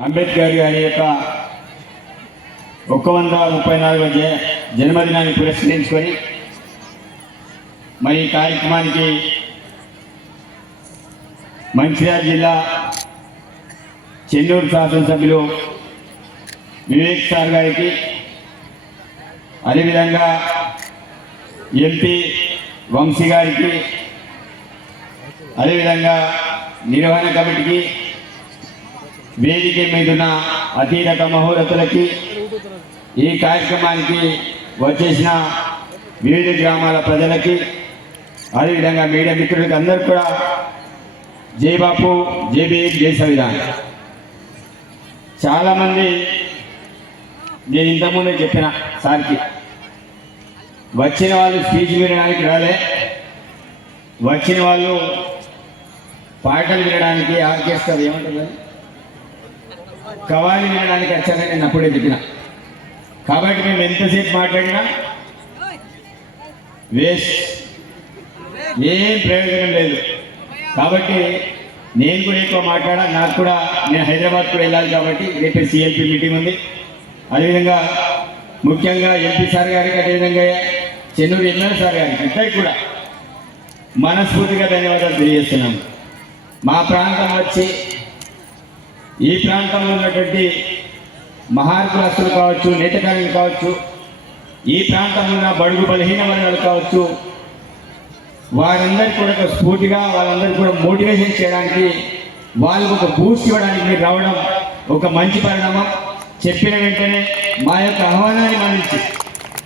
అంబేద్కర్ గారి యొక్క ఒక్క వంద ముప్పై నాలుగవ జ జన్మదినాన్ని పురస్కరించుకొని మరి ఈ కార్యక్రమానికి మంచిర్యాల జిల్లా చెన్నూరు శాసనసభ్యులు వివేక్ సార్ గారికి అదేవిధంగా ఎంపీ వంశీ గారికి అదేవిధంగా నిర్వహణ కమిటీకి వేదిక మీదున్న అతీరక మహోరతులకి ఈ కార్యక్రమానికి వచ్చేసిన వివిధ గ్రామాల ప్రజలకి అదేవిధంగా మీడియా మిత్రులకి అందరూ కూడా జై బాపు జై భీమ్ జై సంవిధాన్. చాలామంది నేను ఇంతకుముందే చెప్పిన సార్కి వచ్చిన వాళ్ళు స్పీచ్ వినడానికి రాలే వచ్చిన వాళ్ళు పాటలు వినడానికి ఆర్కెస్ట్రా ఏమంటారు? కవాలి వినడానికి వచ్చానని నేను అప్పుడే చెప్పిన. కాబట్టి మేము ఎంతసేపు మాట్లాడినా వేస్ట్. ఏం ప్రయోజనం లేదు. కాబట్టి నేను కూడా ఎక్కువ మాట్లాడా నాకు కూడా నేను హైదరాబాద్ కూడా వెళ్ళాలి కాబట్టి రేపు సిఎల్పి మీటింగ్ ఉంది. అదేవిధంగా ముఖ్యంగా ఎంపీ సార్ గారికి అదేవిధంగా చెన్నూరు ఎమ్మెల్యే సార్ గారికి ఇద్దరికి కూడా మనస్ఫూర్తిగా ధన్యవాదాలు తెలియజేస్తున్నాము మా ప్రాంతం వచ్చి ఈ ప్రాంతంలో ఉన్నటువంటి మహార్కులస్తులు కావచ్చు నేతకారులు కావచ్చు ఈ ప్రాంతంలో ఉన్న బడుగు బలహీన వర్గాలు కావచ్చు వారందరికీ కూడా ఒక స్ఫూర్తిగా వాళ్ళందరికీ కూడా మోటివేషన్ చేయడానికి వాళ్ళకు ఒక బూస్ట్ ఇవ్వడానికి మీరు రావడం ఒక మంచి పరిణామం. చెప్పిన వెంటనే మా యొక్క ఆహ్వానాన్ని మన్నించి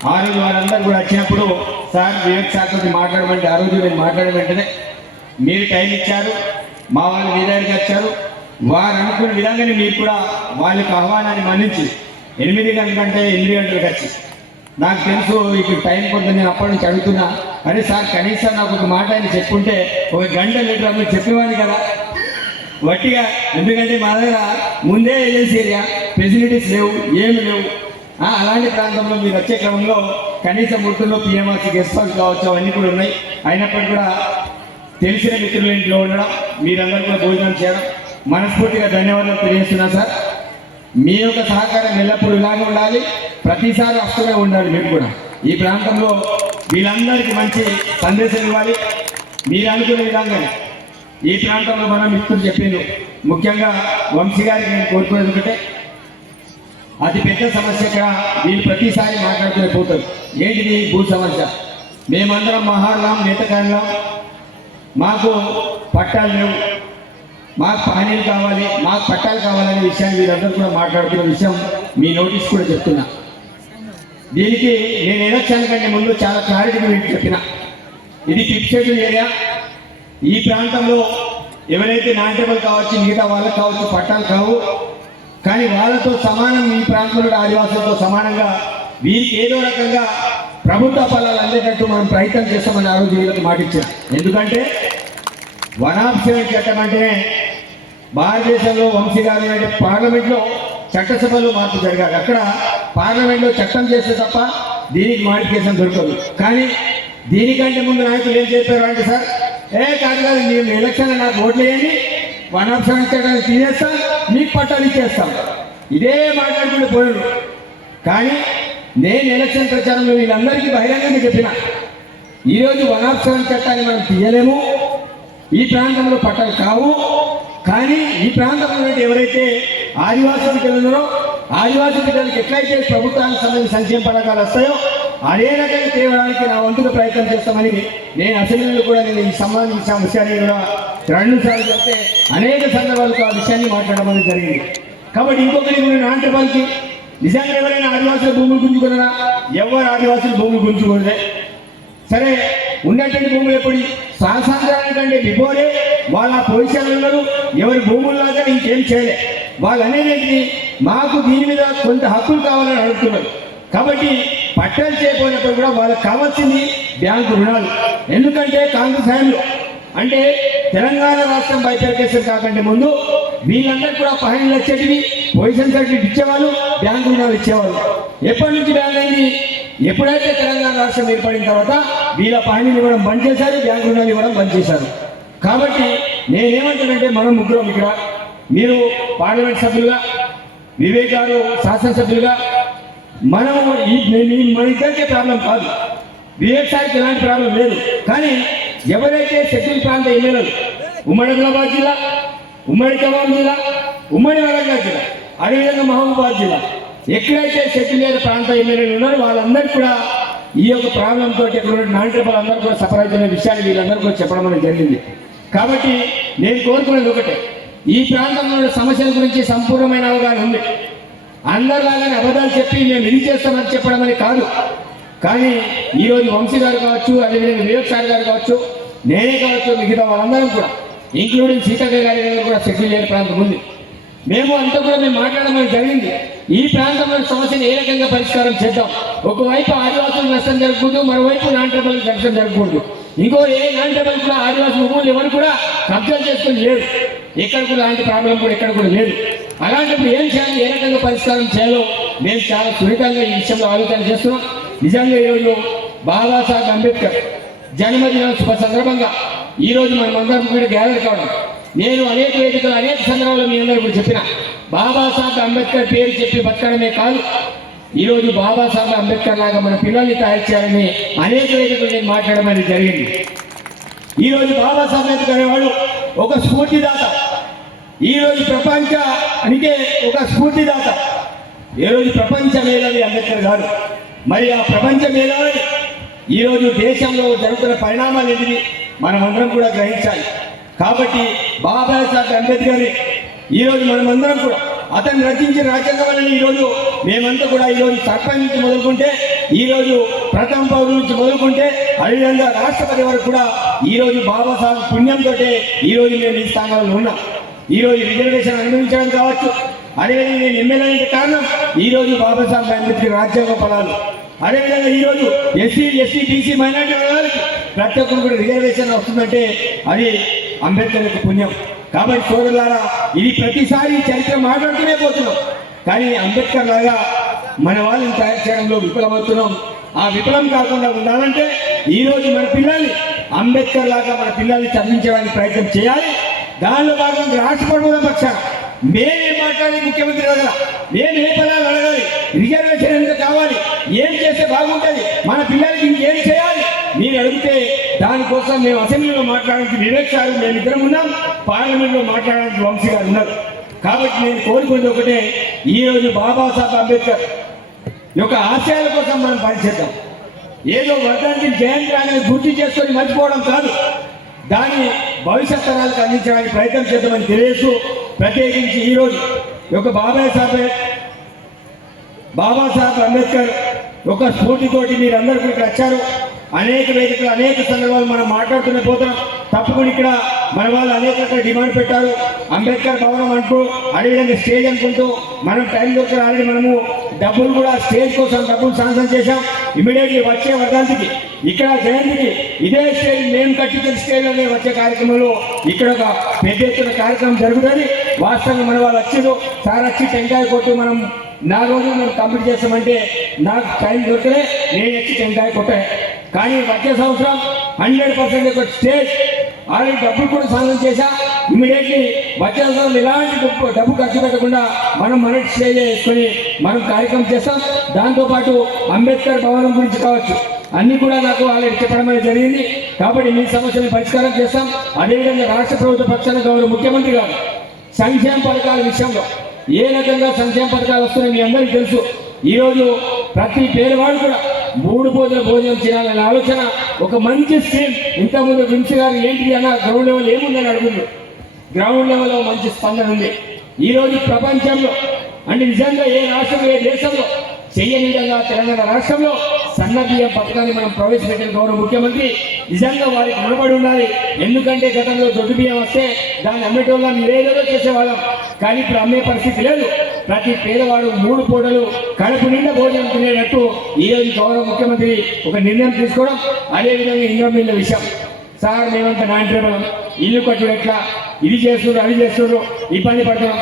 ఆ రోజు వారందరూ కూడా వచ్చినప్పుడు సార్ వివేక్ సార్ మాట్లాడమంటే ఆ రోజు నేను మాట్లాడిన వెంటనే మీరు టైం ఇచ్చారు మా వాళ్ళు మీ దగ్గరికి వచ్చారు వారు అనుకున్న విధంగానే మీరు కూడా వాళ్ళకి ఆహ్వానాన్ని మన్నించి ఎనిమిది గంటల కంటే ఎనిమిది గంటలకు వచ్చి. నాకు తెలుసు ఇక్కడ టైం కొంత నేను అప్పటి నుంచి అడుగుతున్నా. అరే సార్ కనీసం నాకు ఒక మాట ఆయన చెప్పుంటే ఒక గంట లీటర్ మీరు చెప్పేవాడిని కదా. వట్టిగా ఎందుకంటే మా దగ్గర ముందే ఏజెన్సీ ఏరియా ఫెసిలిటీస్ లేవు ఏమి లేవు. అలాంటి ప్రాంతంలో మీరు వచ్చే క్రమంలో కనీసం ముట్టులో పిఎంఆర్సీ గెస్ట్ హౌస్ కావచ్చు అవన్నీ కూడా ఉన్నాయి. అయినప్పటికీ కూడా తెలిసిన మిత్రుల ఇంట్లో ఉండడం మీరందరూ కూడా భోజనం చేయడం మనస్ఫూర్తిగా ధన్యవాదాలు తెలియజేస్తున్నా సార్. మీ యొక్క సహకారం ఎల్లప్పుడూ ఇలాగే ఉండాలి. ప్రతిసారి వస్తూనే ఉండాలి మీరు కూడా. ఈ ప్రాంతంలో వీళ్ళందరికీ మంచి సందేశం ఇవ్వాలి. మీరు అనుకునే విధంగా ఈ ప్రాంతంలో మనం మిత్రులు చెప్పిండు ముఖ్యంగా వంశీ గారికి నేను కోరుకునేది ఒకటే. అతి పెద్ద సమస్య ఇక్కడ వీళ్ళు ప్రతిసారి మాట్లాడుతూనే పోతారు. ఏంటిది భూ సమస్య? మేమందరం మహారాం నేతకారులాం మాకు పట్టాలు లేవు. మాకు పహానీలు కావాలి మాకు పట్టాలు కావాలనే విషయాన్ని మీరందరూ కూడా మాట్లాడుతున్న విషయం మీ నోటీస్ కూడా చెప్తున్నా. దీనికి నేను ఎలక్షన్ కంటే ముందు చాలా క్లారిటీగా మీకు చెప్పిన. ఇది టిప్ ఏరియా. ఈ ప్రాంతంలో ఎవరైతే నాన్ టేబుల్ కావచ్చు మిగతా వాళ్ళకి కావచ్చు పట్టాలు కావు. కానీ వాళ్ళతో సమానం ఈ ప్రాంతంలో ఆదివాసులతో సమానంగా వీరికి ఏదో రకంగా ప్రభుత్వ ఫలాలు అందేటట్టు మనం ప్రయత్నం చేస్తామని ఆ రోజు వీళ్ళకి మాటిచ్చాం ఎందుకంటే వనాభిషేకం చట్టం అంటేనే భారతదేశంలో వంశీ గారు అంటే పార్లమెంట్లో చట్టసభలో మార్పు జరగాలి. అక్కడ పార్లమెంట్లో చట్టం చేస్తే తప్ప దీనికి మాడిఫికేషన్ దొరకదు. కానీ దీనికంటే ముందు నాయకులు ఏం చెప్పారు అంటే సార్ ఏ కాదు కాదు మీరు ఎలక్షన్ నాకు ఓట్లు వేయండి వన్ ఆప్షన్ చట్టాన్ని తీసేస్తాం మీకు పట్టాలు ఇచ్చేస్తాం. ఇదే మాట్లాడుకుంటే పోయాడు. కానీ నేను ఎలక్షన్ ప్రచారంలో వీళ్ళందరికీ బహిరంగంగా చెప్పిన ఈరోజు వన్ ఆప్షన్ చట్టాన్ని మనం తీయలేము ఈ ప్రాంతంలో పట్టాలు కావు కానీ ఈ ప్రాంతంలో ఎవరైతే ఆదివాసీ బిడ్డలున్నారో ఆదివాసీ బిడ్డలకు ఎట్లయితే ప్రభుత్వానికి సంబంధించిన సంక్షేమ పథకాలు వస్తాయో అదే రకంగా తేవడానికి నా వంతుగా ప్రయత్నం చేస్తామని నేను అసెంబ్లీలో కూడా నేను ఈ సంబంధించిన విషయాన్ని కూడా రెండు సార్లు చెప్తే అనేక సందర్భాలతో ఆ విషయాన్ని మాట్లాడమని అనేది జరిగింది. కాబట్టి ఇంకొకటి కూడా నాంటపాలకి నిజంగా ఎవరైనా ఆదివాసుల భూములు గుంజుకున్నారా? ఎవరు ఆదివాసులు భూములు గుంజుకోలేదే? సరే ఉన్నటువంటి భూములు ఎప్పుడు? స్వాతంత్రానికంటే బిఫోరే వాళ్ళ పొజిషన్ ఉన్నారు ఎవరి భూముల్లాగా ఇంకేం చేయలే. వాళ్ళు అనేది మాకు దీని మీద కొంత హక్కులు కావాలని అడుగుతున్నారు. కాబట్టి పట్టాలు చేయకపోయినప్పుడు కూడా వాళ్ళకి కావాల్సింది బ్యాంకు రుణాలు. ఎందుకంటే కాంగ్రెస్ హయాంలో అంటే తెలంగాణ రాష్ట్రం బైపెరికేషన్ కాకంటే ముందు వీళ్ళందరూ కూడా పదిహేను లక్షలవి పొజిషన్ సర్టిఫికేట్ ఇచ్చేవాళ్ళు బ్యాంకు రుణాలు ఇచ్చేవాళ్ళు. ఎప్పటి నుంచి బ్యాంక్ అయింది? ఎప్పుడైతే తెలంగాణ రాష్ట్రం ఏర్పడిన తర్వాత వీళ్ళ పైన ఇవ్వడం బంద్ చేశారు బ్యాంకు రుణాలు ఇవ్వడం బంద్ చేశారు. కాబట్టి నేనేమంటానంటే మనం ముగ్గురం ఇక్కడ మీరు పార్లమెంట్ సభ్యులుగా వివేక్ గారు శాసనసభ్యులుగా మనము ఈ నేను- మన ఇద్దరికే ప్రాబ్లం కాదు. వివేక్ సార్కి ఎలాంటి ప్రాబ్లం లేదు. కానీ ఎవరైతే షెడ్యూల్ ప్రాంత ఎమ్మెల్యేలు ఉమ్మడి ఆదిలాబాద్ జిల్లా ఉమ్మడి ఖమ్మం జిల్లా ఉమ్మడి వరంగల్ జిల్లా అదేవిధంగా మహబూబాబాద్ జిల్లా ఎక్కడైతే షెడ్యూల్ అయిన ప్రాంత ఎమ్మెల్యేలు ఉన్నారో వాళ్ళందరికీ కూడా ఈ యొక్క ప్రాబ్లంతో ఇక్కడ ఉన్న నాన్ ట్రిబల్ అందరూ కూడా సపరేట్ అయిన విషయాన్ని వీళ్ళందరూ కూడా చెప్పడం అనేది జరిగింది. కాబట్టి నేను కోరుకునేది ఒకటే. ఈ ప్రాంతంలో సమస్యల గురించి సంపూర్ణమైన అవగాహన ఉంది. అందరిలాగానే అబద్ధాలు చెప్పి మేము ఇది చేస్తామని చెప్పడం అని కాదు. కానీ ఈరోజు వంశీ గారు కావచ్చు అదేవిధంగా వివేక్ సార్ గారు కావచ్చు నేనే కావచ్చు మిగతా వాళ్ళందరం కూడా ఇంక్లూడింగ్ సీతక్క గారి దగ్గర కూడా సెటిల్ లేని ప్రాంతం ఉంది. మేము అంతా కూడా మేము మాట్లాడడం జరిగింది. ఈ ప్రాంతంలో సమస్యను ఏ రకంగా పరిష్కారం చేద్దాం? ఒకవైపు ఆదివాసులు నష్టం జరగకూడదు మరోవైపు నాన్ ట్రైబల్కి నష్టం జరగకూడదు. ఇంకో ఏ నాన్ కూడా ఆదివాసీ భూములు ఎవరు కూడా కబ్జా చేసుకుని లేరు. ఎక్కడ కూడా అలాంటి ప్రాబ్లం కూడా ఎక్కడ కూడా లేదు. అలాంటప్పుడు ఏం చేయాలి? ఏ రకంగా పరిష్కారం చేయాలో మేము చాలా సున్నితంగా ఈ విషయంలో ఆలోచన చేస్తున్నాం. నిజంగా ఈరోజు బాబాసాహెబ్ అంబేద్కర్ జన్మదిన శుభ సందర్భంగా ఈరోజు మనం అందరం కూడా గ్యాదర్ కావడం. నేను అనేక వేదికలు అనేక సందర్భాల్లో మీ అందరూ ఇప్పుడు చెప్పిన బాబాసాహెబ్ అంబేద్కర్ పేరు చెప్పి బతకడమే కాదు. ఈరోజు బాబాసాహెబ్ అంబేద్కర్ లాగా మన పిల్లల్ని తయారు చేయాలని అనేక వేదికలు నేను మాట్లాడడం అనేది జరిగింది. ఈరోజు బాబాసాహెబ్ అంబేద్కర్ అనేవాడు ఒక స్ఫూర్తిదాత. ఈరోజు ప్రపంచానికే ఒక స్ఫూర్తిదాత. ఏ రోజు ప్రపంచ మేధావి అంబేద్కర్ గారు. మరి ఆ ప్రపంచ మేధావి ఈరోజు దేశంలో జరుగుతున్న పరిణామాలు ఏంటివి మనమందరం కూడా గ్రహించాలి. కాబట్టి బాబాసాహెబ్ అంబేద్కర్ ఈరోజు మనమందరం కూడా అతను రచించిన రాజ్యాంగం వలన ఈరోజు మేమంతా కూడా ఈరోజు సర్పంచ్ నుంచి మొదలుకుంటే ఈరోజు ప్రథమ పౌరు నుంచి మొదలుకుంటే అదేవిధంగా రాష్ట్రపతి వరకు కూడా ఈరోజు బాబాసాహెబ్ పుణ్యంతో ఈరోజు మేము ఈ స్థానాల్లో ఉన్నాం. ఈరోజు రిజర్వేషన్ అనుభవించడం కావచ్చు. అదేవిధంగా నేను ఎమ్మెల్యే కారణం ఈరోజు బాబాసాహెబ్ అంబేద్కర్ రాజ్యాంగ ఫలాలు అదేవిధంగా ఈరోజు ఎస్సీ ఎస్సీ బీసీ మైనార్టీ వాళ్ళకి ప్రతి ఒక్కరు కూడా రిజర్వేషన్ వస్తుందంటే అది అంబేద్కర్ యొక్క పుణ్యం. కాబట్టి సోదరులారా ఇది ప్రతిసారి చరిత్ర మాట్లాడుతూనే పోతున్నాం. కానీ అంబేద్కర్ లాగా మన వాళ్ళని తయారు చేయడంలో విఫలమవుతున్నాం. ఆ విఫలం కాకుండా ఉండాలంటే ఈ రోజు మన పిల్లల్ని అంబేద్కర్ లాగా మన పిల్లల్ని చదివించడానికి ప్రయత్నం చేయాలి. దానిలో భాగంగా రాష్ట్ర ప్రభుత్వం పక్షాన మేమేం మాట్లాడాలి ముఖ్యమంత్రి దగ్గర మేము ఏ పదాలు అడగాలి? రిజర్వేషన్ ఎంత కావాలి? ఏం చేస్తే బాగుంటుంది? మన పిల్లలకి ఇంకేం చేయాలి? మీరు అడిగితే దానికోసం మేము అసెంబ్లీలో మాట్లాడడానికి వివేక్ సార్ మేమిద్దరం ఉన్నాం పార్లమెంట్లో మాట్లాడడానికి వంశీ గారు ఉన్నారు. కాబట్టి నేను కోరుకునేది ఒకటే ఈ రోజు బాబాసాహెబ్ అంబేద్కర్ యొక్క ఆశయాల కోసం మనం పనిచేద్దాం. ఏదో వర్ధానికి జయంతి రాగానే గుర్తు చేసుకొని మర్చిపోవడం కాదు. దాన్ని భవిష్యత్ తరాలకు అందించడానికి ప్రయత్నం చేద్దామని తెలియజేస్తూ ప్రత్యేకించి ఈరోజు ఈ యొక్క బాబాయ్ సాహెబ్ బాబాసాహెబ్ అంబేద్కర్ ఒక స్ఫూర్తితోటి మీరందరూ ఇక్కడ వచ్చారు. అనేక వేదికలు అనేక సందర్భాలు మనం మాట్లాడుతూనే పోతాం తప్పకుండా ఇక్కడ మన వాళ్ళు అనేక రకాల డిమాండ్ పెట్టారు. అంబేద్కర్ భవనం అంటూ అదేవిధంగా స్టేజ్ అనుకుంటూ మనం టైం దొరికిన ఆల్రెడీ మనము డబ్బులు కూడా స్టేజ్ కోసం డబ్బులు శాంక్షన్ చేశాం. ఇమీడియట్లీ వచ్చే వర్గానికి ఇక్కడ జయంతికి ఇదే స్టేజ్ మేము కట్టించిన స్టేజ్లోనే వచ్చే కార్యక్రమంలో ఇక్కడ ఒక పెద్ద ఎత్తున కార్యక్రమం జరుగుతుంది. వాస్తవంగా మన వాళ్ళు వచ్చారు సార్ వచ్చి టెంకాయ కొట్టి మనం నా రోజు మనం కంప్లీట్ చేస్తామంటే నాకు టైం దొరకలే నేను ఎక్కి టెంకాయ కొట్టాను కానీ వచ్చే సంవత్సరం హండ్రెడ్ పర్సెంట్ ఒక స్టేజ్ ఆల్రెడీ డబ్బులు కూడా సాధన చేశా. ఇమీడియట్లీ వచ్చే సంవత్సరం ఎలాంటి డబ్బు డబ్బు ఖర్చు పెట్టకుండా మనం మన స్టేజ్ వేసుకొని మనం కార్యక్రమం చేస్తాం. దాంతోపాటు అంబేద్కర్ భవనం గురించి కావచ్చు. అన్ని కూడా నాకు ఆల్రెడీ చెప్పడం అనేది జరిగింది. కాబట్టి మీ సమస్యలను పరిష్కారం చేస్తాం. అదేవిధంగా రాష్ట్ర ప్రభుత్వ పక్షాన గౌరవ ముఖ్యమంత్రి గారు సంక్షేమ పథకాల విషయంలో ఏ రకంగా సంక్షేమ పథకాలు వస్తున్నాయి మీ అందరికీ తెలుసు. ఈరోజు ప్రతి పేదవాడు కూడా మూడు పూజలు భోజనం చేయాలనే ఆలోచన ఒక మంచి స్కీమ్. ఇంతకుముందు వింసి గారు ఏంటిది అన్న గ్రౌండ్ లెవెల్ ఏముందని అడుగుతుంది గ్రౌండ్ లెవెల్లో మంచి స్పందన ఉంది. ఈరోజు ప్రపంచంలో అంటే నిజంగా ఏ రాష్ట్రంలో ఏ దేశంలో చెయ్యని విధంగా తెలంగాణ రాష్ట్రంలో సన్న బియ్యం పథకాన్ని మనం ప్రవేశపెట్టిన గౌరవ ముఖ్యమంత్రి నిజంగా వారికి రుణపడి ఉండాలి. ఎందుకంటే గతంలో దొడ్డు బియ్యం వస్తే దాన్ని అమ్మేటోళ్ళ మీరేదో చేసేవాళ్ళం. కానీ ఇప్పుడు అమ్మే పరిస్థితి లేదు. ప్రతి పేదవాడు మూడు పూటలు కడుపు నిండా భోజనం తినేటట్టు ఈరోజు గౌరవ ముఖ్యమంత్రి ఒక నిర్ణయం తీసుకోవడం అదేవిధంగా ఇంద్రం మిల్ల విషయం. సార్ మేమంతా నాంట్రేబలం ఇల్లు కట్టుడు ఎట్లా? ఇది చేస్తున్నారు అది చేస్తున్నారు ఇబ్బంది పడతాం.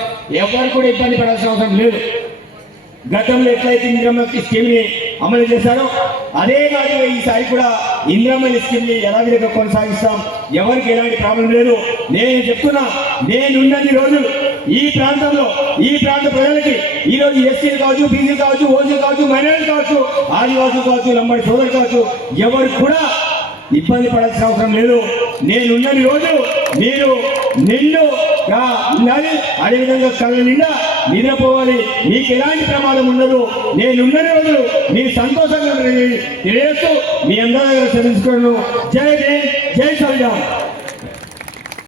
ఎవరు కూడా ఇబ్బంది పడాల్సిన అవసరం లేదు. గతంలో ఎట్లయితే ఇంద్రమ్మకి స్కీమ్ని అమలు చేశారో అదే కాదు ఈసారి కూడా ఇంద్రమ్మని స్కీమ్ని ఎలా విధంగా కొనసాగిస్తాం. ఎవరికి ఎలాంటి ప్రాబ్లం లేదు. నేను చెప్తున్నా నేనున్నది రోజులు ఈ ప్రాంతంలో ఈ ప్రాంత ప్రజలకి ఈ రోజు ఎస్సీలు కావచ్చు బీసీలు కావచ్చు ఓసీలు కావచ్చు మైనారిటీ కావచ్చు ఆదివాసులు కావచ్చు లంబడి సోదరులు కావచ్చు ఎవరు కూడా ఇబ్బంది పడాల్సిన అవసరం లేదు. నేనున్నది రోజు మీరు నిన్ను ఉండాలి అదేవిధంగా కళ్ళ నిండా నిద్రపోవాలి. మీకు ఎలాంటి ప్రమాదం ఉండదు. నేనున్నని వదులు మీరు సంతోషంగా తెలియజేస్తూ మీ అందరూ శ్రమించుకోను జై జై జై సంవిధాన్